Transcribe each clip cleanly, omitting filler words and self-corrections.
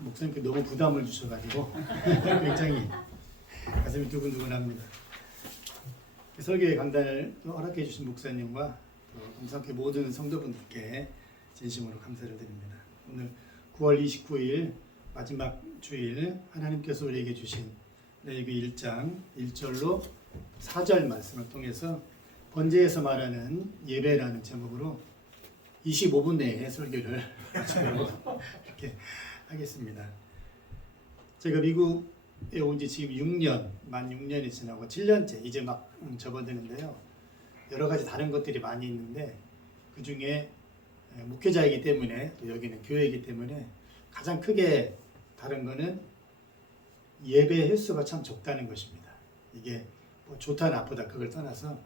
목사님께 너무 부담을 주셔가지고 굉장히 가슴이 두근두근합니다. 설교의 강단을 허락해 주신 목사님과 또 감사함께 모든 성도분들께 진심으로 감사를 드립니다. 오늘 9월 29일 마지막 주일 하나님께서 우리에게 주신 레위기 1장 1절로 4절 말씀을 통해서 번제에서 말하는 예배라는 제목으로 25분 내에 설교를 이렇게 하겠습니다. 제가 미국에 온 지 지금 6년, 만 6년이 지나고 7년째 이제 막 접어드는데요. 여러 가지 다른 것들이 많이 있는데 그 중에 목회자이기 때문에 또 여기는 교회이기 때문에 가장 크게 다른 거는 예배 횟수가 참 적다는 것입니다. 이게 뭐 좋다 나쁘다 그걸 떠나서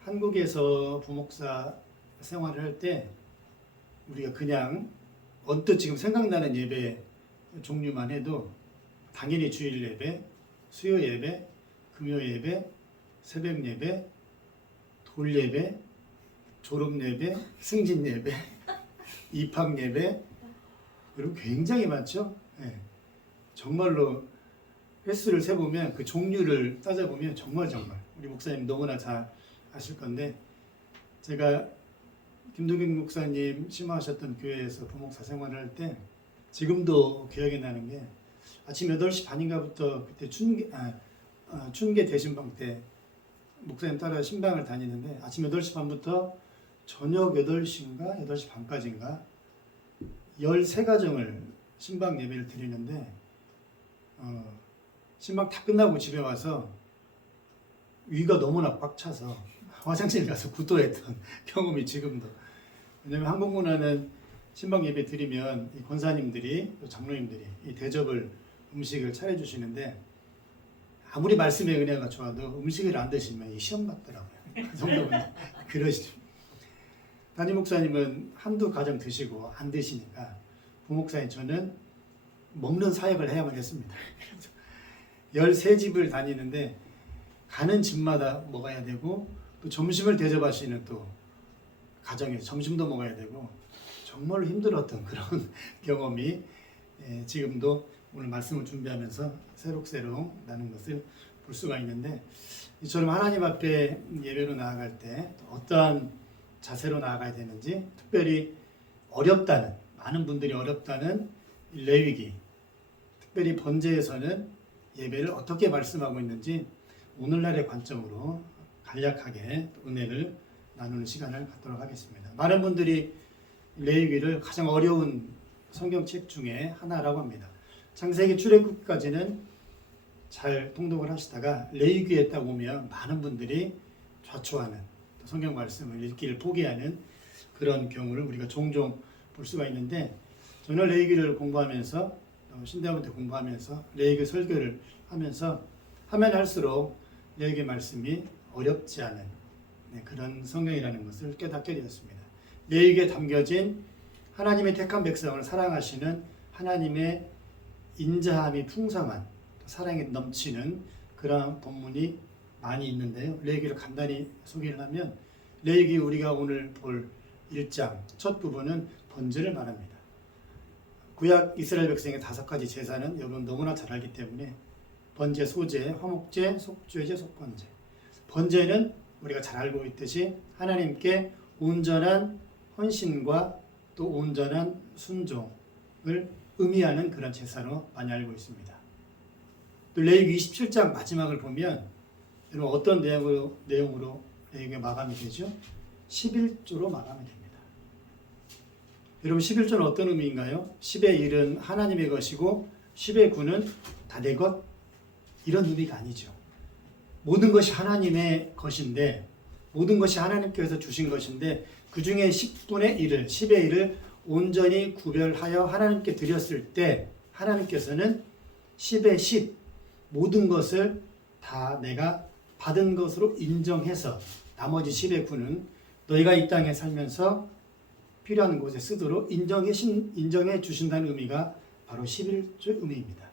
한국에서 부목사 생활을 할 때 우리가 그냥 언뜻 지금 생각나는 예배 종류만 해도 당연히 주일 예배, 수요 예배, 금요 예배, 새벽 예배, 돌 예배, 졸업 예배, 승진 예배, 입학 예배, 그리고 굉장히 많죠. 네. 정말로 횟수를 세보면 그 종류를 따져보면 정말 우리 목사님 너무나 잘 아실 건데 제가 김동경 목사님 심화하셨던 교회에서 부목사 생활을 할 때 지금도 기억이 나는 게 아침 8시 반인가부터 그때 춘계 대신방 때 목사님 따라 신방을 다니는데 아침 8시 반부터 저녁 8시인가 8시 반까지인가 13가정을 신방 예배를 드리는데 신방 다 끝나고 집에 와서 위가 너무나 꽉 차서 화장실 가서 구토했던 경험이 지금도. 왜냐하면 한국 문화는 신방 예배 드리면 이 권사님들이 또 장로님들이 이 대접을 음식을 차려주시는데 아무리 말씀의 은혜가 좋아도 음식을 안 드시면 이 시험 받더라고요. 성도분 그러시죠. 담임 목사님은 한두 가정 드시고 안 드시니까 부목사님 저는 먹는 사역을 해야만 했습니다. 13집을 다니는데 가는 집마다 먹어야 되고 또 점심을 대접하시는 또 가정에서 점심도 먹어야 되고 정말로 힘들었던 그런 경험이 지금도 오늘 말씀을 준비하면서 새록새록 나는 것을 볼 수가 있는데 이처럼 하나님 앞에 예배로 나아갈 때 어떠한 자세로 나아가야 되는지 특별히 어렵다는 많은 분들이 어렵다는 레위기 특별히 번제에서는 예배를 어떻게 말씀하고 있는지 오늘날의 관점으로 간략하게 은혜를 나누는 시간을 갖도록 하겠습니다. 많은 분들이 레위기를 가장 어려운 성경책 중에 하나라고 합니다. 창세기 출애굽까지는 잘 통독을 하시다가 레위기에 딱 오면 많은 분들이 좌초하는 성경 말씀을 읽기를 포기하는 그런 경우를 우리가 종종 볼 수가 있는데 저는 레위기를 공부하면서 신대원 때 공부하면서 레위기 설교를 하면서 하면 할수록 레위기 말씀이 어렵지 않은 그런 성경이라는 것을 깨닫게 되었습니다. 레위기에 담겨진 하나님의 택한 백성을 사랑하시는 하나님의 인자함이 풍성한 사랑이 넘치는 그런 본문이 많이 있는데요. 레위기를 간단히 소개를 하면 레위기 우리가 오늘 볼 1장 첫 부분은 번제를 말합니다. 구약 이스라엘 백성의 5가지 제사는 여러분 너무나 잘 알기 때문에 번제, 소제, 화목제, 속죄제, 속번제. 번제는 우리가 잘 알고 있듯이 하나님께 온전한 헌신과 또 온전한 순종을 의미하는 그런 제사로 많이 알고 있습니다. 또 레위기 27장 마지막을 보면 여러분 어떤 내용으로 레위기가 마감이 되죠? 11조로 마감이 됩니다. 여러분 11조는 어떤 의미인가요? 10의 1은 하나님의 것이고 10의 9는 다 내 것? 이런 의미가 아니죠. 모든 것이 하나님의 것인데 모든 것이 하나님께서 주신 것인데 그 중에 10분의 1을 10의 1을 온전히 구별하여 하나님께 드렸을 때 하나님께서는 10의 10 모든 것을 다 내가 받은 것으로 인정해서 나머지 10의 9는 너희가 이 땅에 살면서 필요한 곳에 쓰도록 인정해 주신다는 의미가 바로 11조의 의미입니다.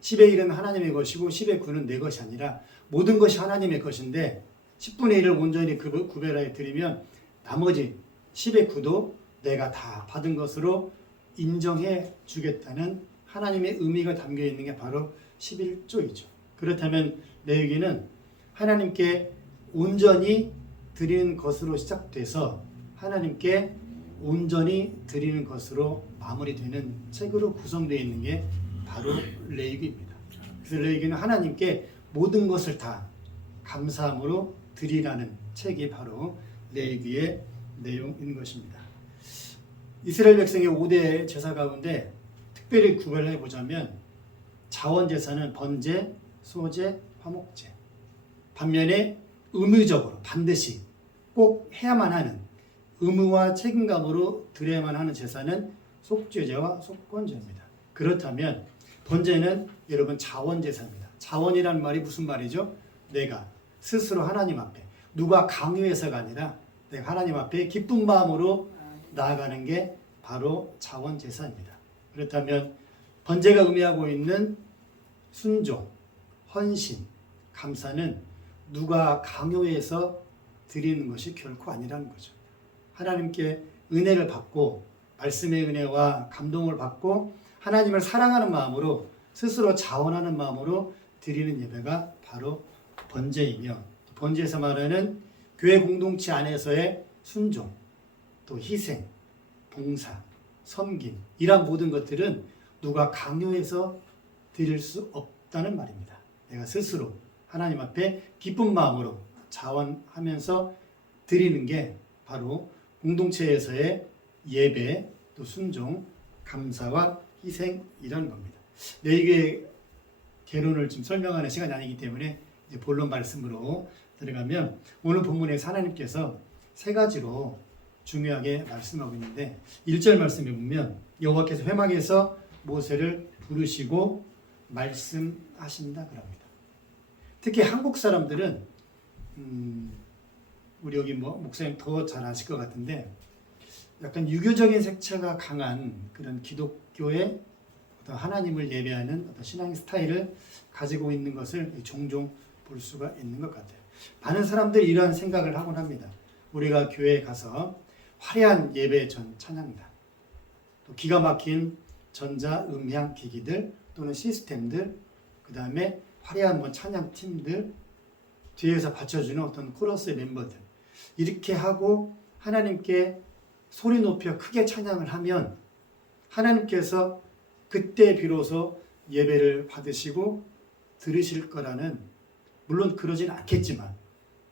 10의 1은 하나님의 것이고 10의 9는 내 것이 아니라 모든 것이 하나님의 것인데 10분의 1을 온전히 구별하여 드리면 나머지 10의 9도 내가 다 받은 것으로 인정해 주겠다는 하나님의 의미가 담겨 있는 게 바로 11조이죠. 그렇다면 레위기는 하나님께 온전히 드리는 것으로 시작돼서 하나님께 온전히 드리는 것으로 마무리되는 책으로 구성되어 있는 게 바로 레위기입니다. 그래서 레위기는 하나님께 모든 것을 다 감사함으로 드리라는 책이 바로 레위기의 내용인 것입니다. 이스라엘 백성의 5대 제사 가운데 특별히 구별해 보자면 자원제사는 번제, 소제, 화목제. 반면에 의무적으로 반드시 꼭 해야만 하는 의무와 책임감으로 드려야만 하는 제사는 속죄제와 속건제입니다. 그렇다면 번제는 여러분 자원제사입니다. 자원이라는 말이 무슨 말이죠? 내가 스스로 하나님 앞에 누가 강요해서가 아니라 내가 하나님 앞에 기쁜 마음으로 나아가는 게 바로 자원제사입니다. 그렇다면 번제가 의미하고 있는 순종, 헌신, 감사는 누가 강요해서 드리는 것이 결코 아니라는 거죠. 하나님께 은혜를 받고 말씀의 은혜와 감동을 받고 하나님을 사랑하는 마음으로 스스로 자원하는 마음으로 드리는 예배가 바로 번제이며, 번제에서 말하는 교회 공동체 안에서의 순종, 또 희생, 봉사, 섬김 이런 모든 것들은 누가 강요해서 드릴 수 없다는 말입니다. 내가 스스로 하나님 앞에 기쁜 마음으로 자원하면서 드리는 게 바로 공동체에서의 예배, 또 순종, 감사와 희생이라는 겁니다. 레위기의 개론을 좀 설명하는 시간이 아니기 때문에 이제 본론 말씀으로 들어가면 오늘 본문에서 하나님께서 세 가지로 중요하게 말씀하고 있는데 1절 말씀에 보면 여호와께서 회막에서 모세를 부르시고 말씀하신다 그럽니다. 특히 한국 사람들은 우리 여기 목사님 더 잘 아실 것 같은데 약간 유교적인 색채가 강한 그런 기독교의 어떤 하나님을 예배하는 어떤 신앙 스타일을 가지고 있는 것을 종종 볼 수가 있는 것 같아요. 많은 사람들이 이러한 생각을 하곤 합니다. 우리가 교회에 가서 화려한 예배 찬양단, 또 기가 막힌 전자 음향 기기들 또는 시스템들, 그 다음에 화려한 찬양 팀들, 뒤에서 받쳐주는 어떤 코러스의 멤버들, 이렇게 하고 하나님께 소리 높여 크게 찬양을 하면 하나님께서 그때 비로소 예배를 받으시고 들으실 거라는, 물론 그러진 않겠지만,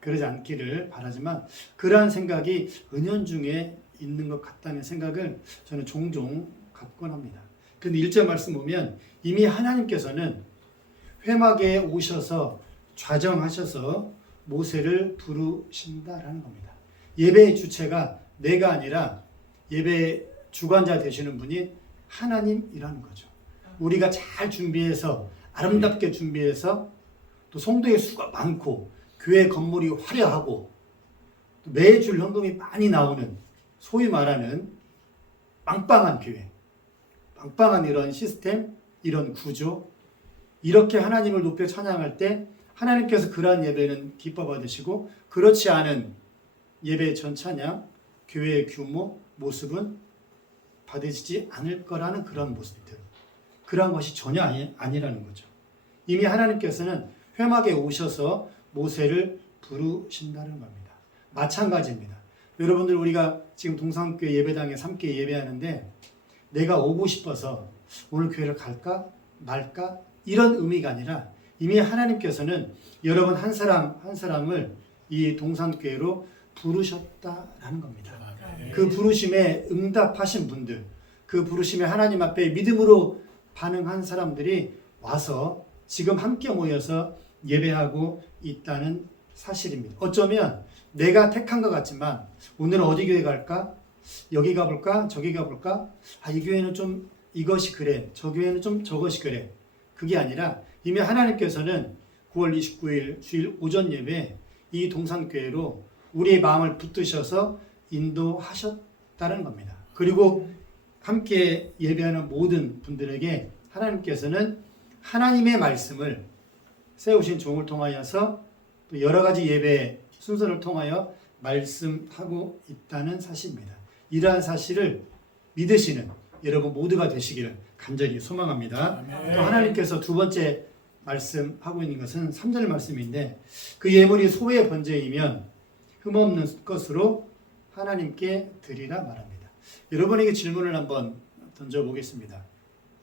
그러지 않기를 바라지만 그러한 생각이 은연중에 있는 것 같다는 생각을 저는 종종 갖곤 합니다. 그런데 1절 말씀 보면 이미 하나님께서는 회막에 오셔서 좌정하셔서 모세를 부르신다라는 겁니다. 예배의 주체가 내가 아니라 예배 주관자 되시는 분이 하나님이라는 거죠. 우리가 잘 준비해서 아름답게 준비해서 또 성도의 수가 많고 교회 건물이 화려하고 또 매주 현금이 많이 나오는 소위 말하는 빵빵한 교회, 빵빵한 이런 시스템, 이런 구조, 이렇게 하나님을 높여 찬양할 때 하나님께서 그러한 예배는 기뻐 받으시고 그렇지 않은 예배 전 찬양, 교회의 규모, 모습은 받으시지 않을 거라는 그런 모습들, 그런 것이 전혀 아니라는 거죠. 이미 하나님께서는 회막에 오셔서 모세를 부르신다는 겁니다. 마찬가지입니다. 여러분들 우리가 지금 동산교회 예배당에 함께 예배하는데 내가 오고 싶어서 오늘 교회를 갈까 말까 이런 의미가 아니라 이미 하나님께서는 여러분 한 사람 한 사람을 이 동산교회로 부르셨다라는 겁니다. 그 부르심에 응답하신 분들, 그 부르심에 하나님 앞에 믿음으로 반응한 사람들이 와서 지금 함께 모여서 예배하고 있다는 사실입니다. 어쩌면 내가 택한 것 같지만 오늘은 어디 교회 갈까? 여기 가볼까? 저기 가볼까? 이 교회는 좀 이것이 그래. 저 교회는 좀 저것이 그래. 그게 아니라 이미 하나님께서는 9월 29일 주일 오전 예배 이 동산교회로 우리의 마음을 붙드셔서 인도하셨다는 겁니다. 그리고 함께 예배하는 모든 분들에게 하나님께서는 하나님의 말씀을 세우신 종을 통하여서 또 여러 가지 예배 순서를 통하여 말씀하고 있다는 사실입니다. 이러한 사실을 믿으시는 여러분 모두가 되시기를 간절히 소망합니다. 아멘. 또 하나님께서 두 번째 말씀하고 있는 것은 3절 말씀인데 그 예물이 소의 번제이면 흠없는 것으로 하나님께 드리라 말합니다. 여러분에게 질문을 한번 던져보겠습니다.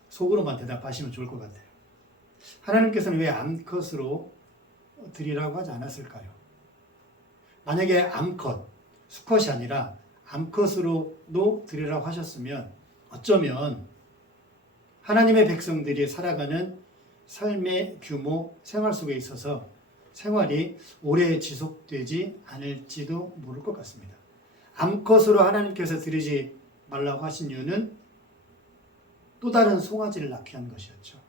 속으로만 대답하시면 좋을 것 같아요. 하나님께서는 왜 암컷으로 드리라고 하지 않았을까요? 만약에 암컷, 수컷이 아니라 암컷으로도 드리라고 하셨으면 어쩌면 하나님의 백성들이 살아가는 삶의 규모, 생활 속에 있어서 생활이 오래 지속되지 않을지도 모를 것 같습니다. 암컷으로 하나님께서 드리지 말라고 하신 이유는 또 다른 송아지를 낳게 한 것이었죠.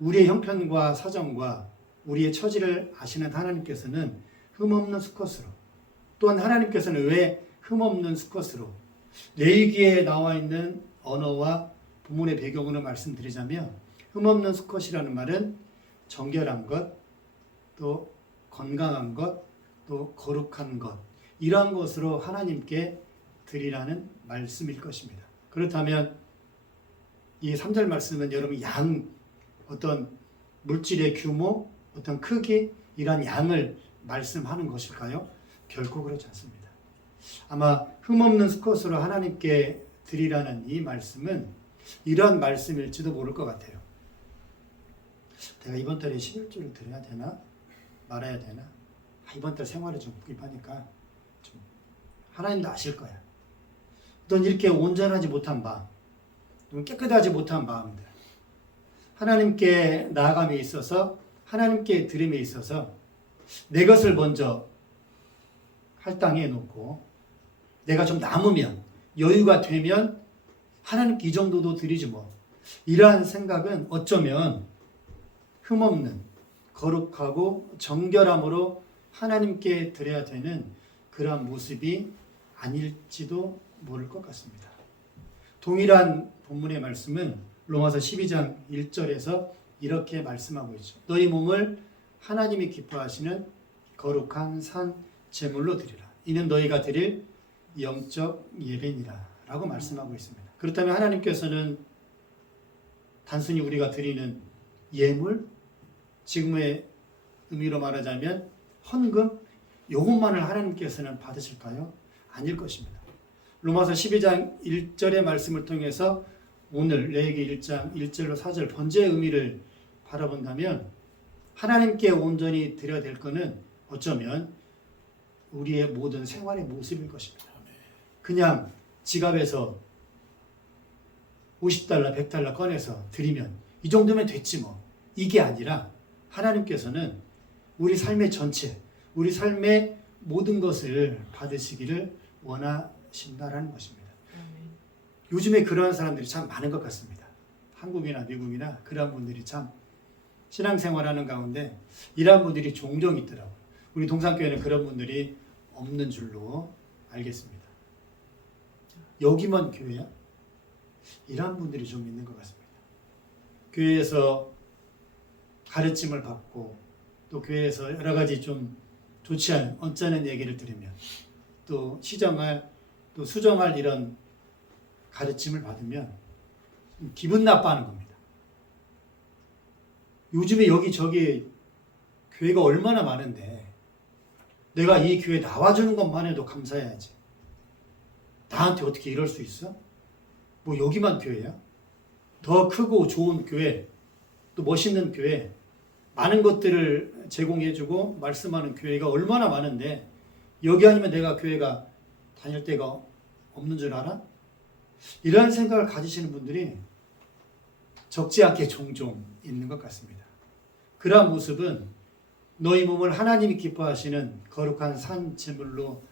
우리의 형편과 사정과 우리의 처지를 아시는 하나님께서는 흠없는 수컷으로, 또한 하나님께서는 왜 흠없는 수컷으로, 레위기에 나와 있는 언어와 본문의 배경으로 말씀드리자면 흠없는 수컷이라는 말은 정결한 것, 또 건강한 것, 또 거룩한 것, 이러한 것으로 하나님께 드리라는 말씀일 것입니다. 그렇다면 이 3절 말씀은 여러분 어떤 물질의 규모, 어떤 크기, 이러한 양을 말씀하는 것일까요? 결코 그렇지 않습니다. 아마 흠없는 수컷으로 하나님께 드리라는 이 말씀은 이러한 말씀일지도 모를 것 같아요. 내가 이번 달에 11조를 드려야 되나? 말아야 되나? 이번 달 생활에 좀 급하니까 좀 하나님도 아실 거야. 어떤 이렇게 온전하지 못한 마음, 깨끗하지 못한 마음들, 하나님께 나아감에 있어서, 하나님께 드림에 있어서 내 것을 먼저 할당해 놓고 내가 좀 남으면, 여유가 되면 하나님께 이 정도도 드리지 뭐, 이러한 생각은 어쩌면 흠없는 거룩하고 정결함으로 하나님께 드려야 되는 그러한 모습이 아닐지도 모를 것 같습니다. 동일한 본문의 말씀은 로마서 12장 1절에서 이렇게 말씀하고 있죠. 너희 몸을 하나님이 기뻐하시는 거룩한 산 제물로 드리라. 이는 너희가 드릴 영적 예배니라 라고 말씀하고 있습니다. 그렇다면 하나님께서는 단순히 우리가 드리는 예물, 지금의 의미로 말하자면 헌금, 요것만을 하나님께서는 받으실까요? 아닐 것입니다. 로마서 12장 1절의 말씀을 통해서 오늘 레위기 1장 1절로 4절 번제의 의미를 바라본다면 하나님께 온전히 드려야 될 것은 어쩌면 우리의 모든 생활의 모습일 것입니다. 그냥 지갑에서 50달러, 100달러 꺼내서 드리면 이 정도면 됐지 뭐, 이게 아니라 하나님께서는 우리 삶의 전체, 우리 삶의 모든 것을 받으시기를 원하신다라는 것입니다. 요즘에 그러한 사람들이 참 많은 것 같습니다. 한국이나 미국이나 그러한 분들이 참 신앙생활하는 가운데 이러한 분들이 종종 있더라고요. 우리 동산교회는 그런 분들이 없는 줄로 알겠습니다. 여기만 교회야? 이러한 분들이 좀 있는 것 같습니다. 교회에서 가르침을 받고 또 교회에서 여러 가지 좀 좋지 않은 언짢은 얘기를 들으면 또 시정할 또 수정할 이런 가르침을 받으면 기분 나빠하는 겁니다. 요즘에 여기저기 교회가 얼마나 많은데 내가 이 교회 나와주는 것만 해도 감사해야지. 나한테 어떻게 이럴 수 있어? 뭐 여기만 교회야? 더 크고 좋은 교회, 또 멋있는 교회, 많은 것들을 제공해주고 말씀하는 교회가 얼마나 많은데 여기 아니면 내가 교회가 다닐 데가 없는 줄 알아? 이러한 생각을 가지시는 분들이 적지 않게 종종 있는 것 같습니다. 그러한 모습은 너희 몸을 하나님이 기뻐하시는 거룩한 산 제물로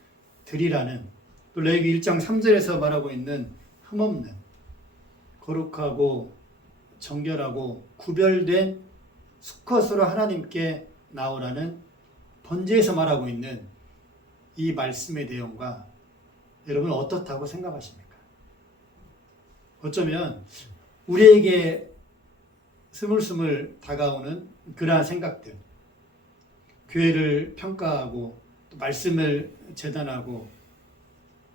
드리라는, 또 레위기 1장 3절에서 말하고 있는 흠없는 거룩하고 정결하고 구별된 수컷으로 하나님께 나오라는 번제에서 말하고 있는 이 말씀의 내용과 여러분 어떻다고 생각하십니까? 어쩌면 우리에게 스물스물 다가오는 그러한 생각들, 교회를 평가하고 또 말씀을 재단하고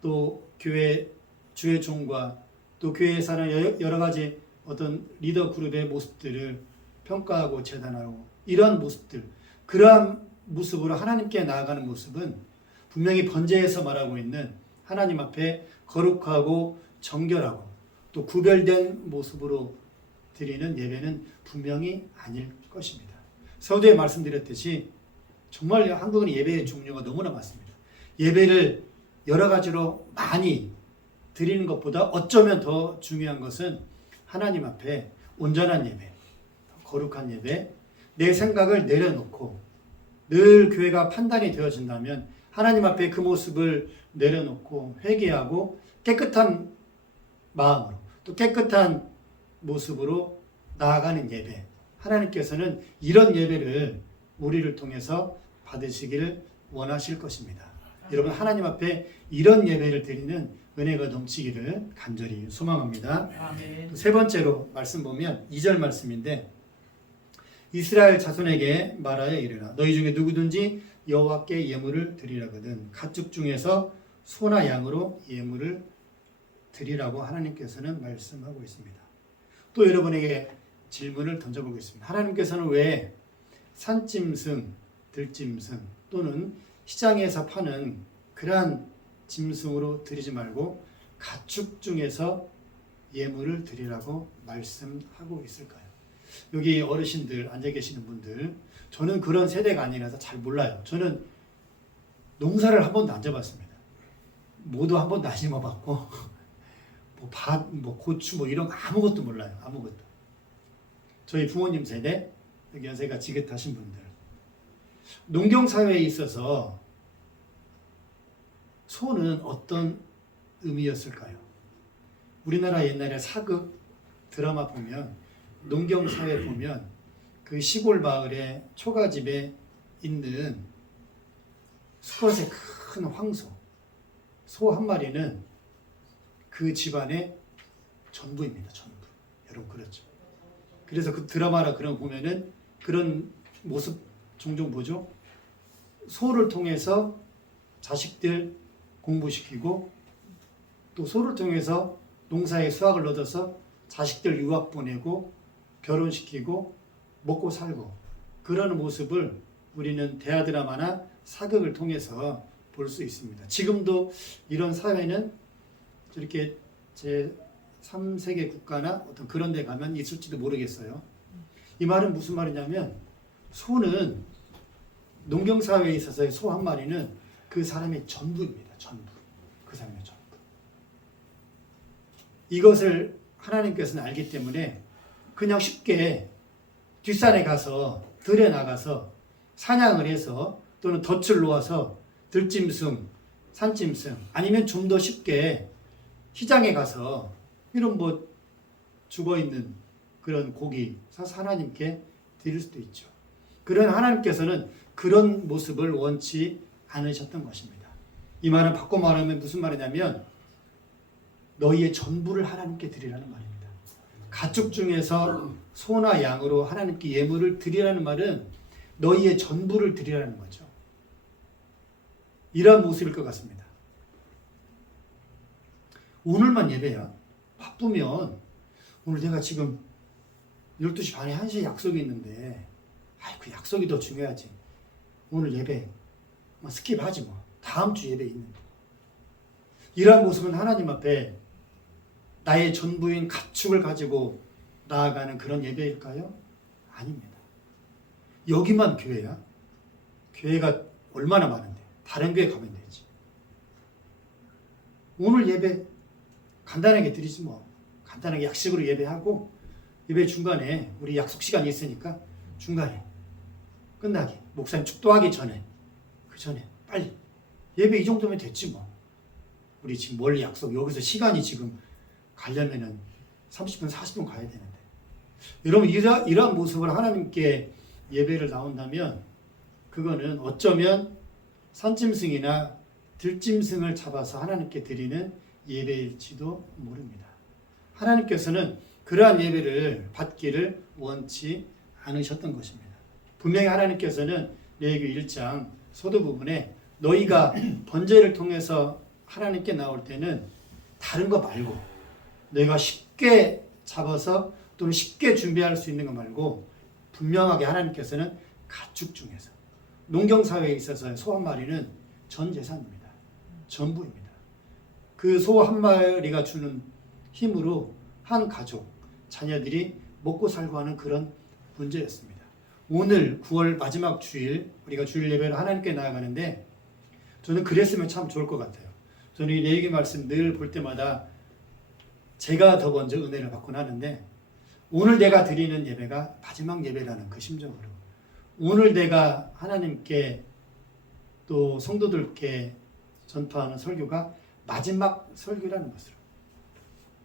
또 교회 주의 종과 또 교회에 사는 여러 가지 어떤 리더 그룹의 모습들을 평가하고 재단하고 이러한 모습들, 그러한 모습으로 하나님께 나아가는 모습은 분명히 번제에서 말하고 있는 하나님 앞에 거룩하고 정결하고 또 구별된 모습으로 드리는 예배는 분명히 아닐 것입니다. 서두에 말씀드렸듯이 정말 한국은 예배의 종류가 너무나 많습니다. 예배를 여러 가지로 많이 드리는 것보다 어쩌면 더 중요한 것은 하나님 앞에 온전한 예배, 거룩한 예배, 내 생각을 내려놓고 늘 교회가 판단이 되어진다면 하나님 앞에 그 모습을 내려놓고 회개하고 깨끗한 마음으로 또 깨끗한 모습으로 나아가는 예배, 하나님께서는 이런 예배를 우리를 통해서 받으시기를 원하실 것입니다. 여러분, 하나님 앞에 이런 예배를 드리는 은혜가 넘치기를 간절히 소망합니다. 아멘. 세 번째로 말씀 보면 2절 말씀인데, 이스라엘 자손에게 말하여 이르라. 너희 중에 누구든지 여호와께 예물을 드리라거든 가축 중에서 소나 양으로 예물을 드리라고 하나님께서는 말씀하고 있습니다. 또 여러분에게 질문을 던져보겠습니다. 하나님께서는 왜 산짐승, 들짐승 또는 시장에서 파는 그러한 짐승으로 드리지 말고 가축 중에서 예물을 드리라고 말씀하고 있을까요? 여기 어르신들 앉아 계시는 분들, 저는 그런 세대가 아니라서 잘 몰라요. 저는 농사를 한 번도 안 져봤습니다. 모두 한 번도 안 심어봤고 뭐 밭, 뭐 고추 뭐 이런 거 아무것도 몰라요. 아무것도. 저희 부모님 세대, 여기 연세가 지긋하신 분들. 농경사회에 있어서 소는 어떤 의미였을까요? 우리나라 옛날에 사극 드라마 보면, 농경사회 보면 그 시골 마을의 초가집에 있는 수컷의 큰 황소, 소 한 마리는 그 집안의 전부입니다. 전부. 여러분 그렇죠. 그래서 그 드라마나 그런 거 보면은 그런 모습 종종 보죠. 소를 통해서 자식들 공부시키고 또 소를 통해서 농사의 수확을 얻어서 자식들 유학 보내고 결혼시키고 먹고 살고 그러는 모습을 우리는 대하드라마나 사극을 통해서 볼 수 있습니다. 지금도 이런 사회는 저렇게 제3세계 국가나 어떤 그런 데 가면 있을지도 모르겠어요. 이 말은 무슨 말이냐면, 소는 농경사회에 있어서의 소 한 마리는 그 사람의 전부입니다. 전부. 그 사람의 전부. 이것을 하나님께서는 알기 때문에 그냥 쉽게 뒷산에 가서 들에 나가서 사냥을 해서 또는 덫을 놓아서 들짐승, 산짐승 아니면 좀 더 쉽게 시장에 가서 이런 뭐 죽어있는 그런 고기 사서 하나님께 드릴 수도 있죠. 그런 하나님께서는 그런 모습을 원치 않으셨던 것입니다. 이 말은 바꿔 말하면 무슨 말이냐면, 너희의 전부를 하나님께 드리라는 말입니다. 가축 중에서 소나 양으로 하나님께 예물을 드리라는 말은 너희의 전부를 드리라는 거죠. 이러한 모습일 것 같습니다. 오늘만 예배야. 바쁘면 오늘 내가 지금 12시 반에 1시에 약속이 있는데 그 약속이 더 중요하지. 오늘 예배 스킵하지 뭐. 다음 주 예배 있는데. 이러한 모습은 하나님 앞에 나의 전부인 가축을 가지고 나아가는 그런 예배일까요? 아닙니다. 여기만 교회야? 교회가 얼마나 많은데 다른 교회 가면 되지. 오늘 예배 간단하게 드리지 뭐. 간단하게 약식으로 예배하고 예배 중간에 우리 약속 시간이 있으니까 중간에 끝나게 목사님 축도하기 전에 그 전에 빨리 예배 이 정도면 됐지 뭐. 우리 지금 멀리 약속 여기서 시간이 지금 가려면은 30분 40분 가야 되는데, 여러분 이러한 모습을 하나님께 예배를 나온다면 그거는 어쩌면 산짐승이나 들짐승을 잡아서 하나님께 드리는 예배일지도 모릅니다. 하나님께서는 그러한 예배를 받기를 원치 않으셨던 것입니다. 분명히 하나님께서는 레위기 1장 소도 부분에 너희가 번제를 통해서 하나님께 나올 때는 다른 거 말고 내가 쉽게 잡아서 또는 쉽게 준비할 수 있는 것 말고 분명하게 하나님께서는 가축 중에서 농경사회에 있어서 소 한 마리는 전 재산입니다. 전부입니다. 그 소 한 마리가 주는 힘으로 한 가족, 자녀들이 먹고 살고 하는 그런 문제였습니다. 오늘 9월 마지막 주일 우리가 주일 예배를 하나님께 나아가는데 저는 그랬으면 참 좋을 것 같아요. 저는 이 레위기 말씀 늘 볼 때마다 제가 더 먼저 은혜를 받곤 하는데 오늘 내가 드리는 예배가 마지막 예배라는 그 심정으로 오늘 내가 하나님께 또 성도들께 전파하는 설교가 마지막 설교라는 것으로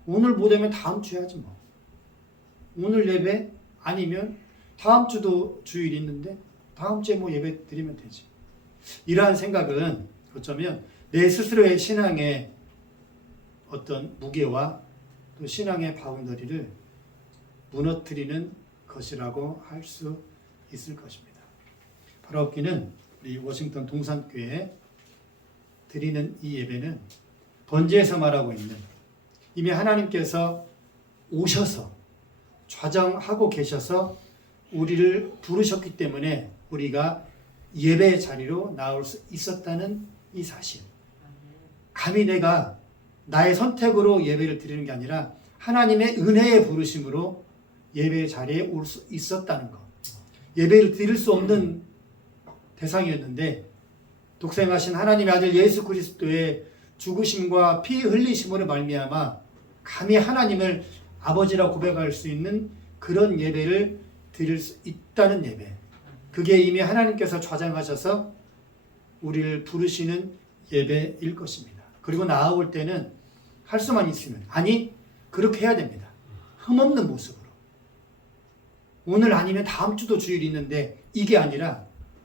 오늘 못하면 다음 주에 하지 뭐. 오늘 예배 아니면 다음 주도 주일 있는데 다음 주에 뭐 예배 드리면 되지. 이러한 생각은 어쩌면 내 스스로의 신앙의 어떤 무게와 또 신앙의 바운더리를 무너뜨리는 것이라고 할 수 있을 것입니다. 바로 없기는 우리 워싱턴 동산교회에 드리는 이 예배는 번제에서 말하고 있는 이미 하나님께서 오셔서 좌정하고 계셔서 우리를 부르셨기 때문에 우리가 예배의 자리로 나올 수 있었다는 이 사실. 감히 내가 나의 선택으로 예배를 드리는 게 아니라 하나님의 은혜의 부르심으로 예배의 자리에 올 수 있었다는 것. 예배를 드릴 수 없는 대상이었는데 독생하신 하나님의 아들 예수 그리스도의 죽으심과 피 흘리심으로 말미암아 감히 하나님을 아버지라 고백할 수 있는 그런 예배를 드릴 수 있다는 예배. 그게 이미 하나님께서 좌장하셔서 우리를 부르시는 예배일 것입니다. 그리고 나아올 때는 할 수만 있으면 아니 그렇게 해야 됩니다. 흠없는 모습으로. 오늘 아니면 다음 주도 주일 있는데 이게 아니라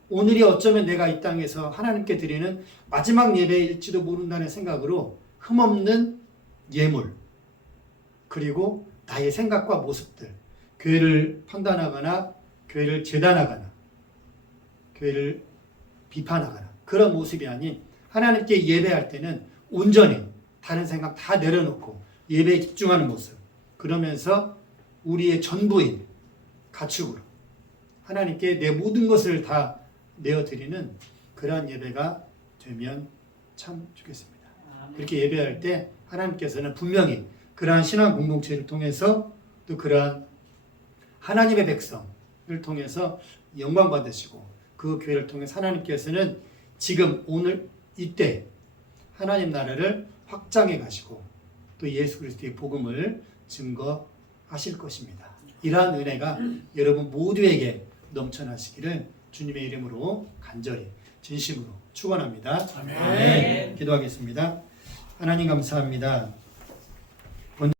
오늘이 어쩌면 내가 이 땅에서 하나님께 드리는 마지막 예배일지도 모른다는 생각으로 흠없는 예물 그리고 나의 생각과 모습들 교회를 판단하거나 교회를 재단하거나 교회를 비판하거나 그런 모습이 아닌 하나님께 예배할 때는 온전히 다른 생각 다 내려놓고 예배에 집중하는 모습 그러면서 우리의 전부인 가축으로 하나님께 내 모든 것을 다 내어드리는 그러한 예배가 되면 참 좋겠습니다. 이렇게 예배할 때 하나님께서는 분명히 그러한 신앙 공동체를 통해서 또 그러한 하나님의 백성을 통해서 영광 받으시고 그 교회를 통해서 하나님께서는 지금 오늘 이때 하나님 나라를 확장해 가시고 또 예수 그리스도의 복음을 증거하실 것입니다. 이러한 은혜가 여러분 모두에게 넘쳐나시기를 주님의 이름으로 간절히 진심으로 축원합니다. 아멘. 기도하겠습니다. 하나님 감사합니다.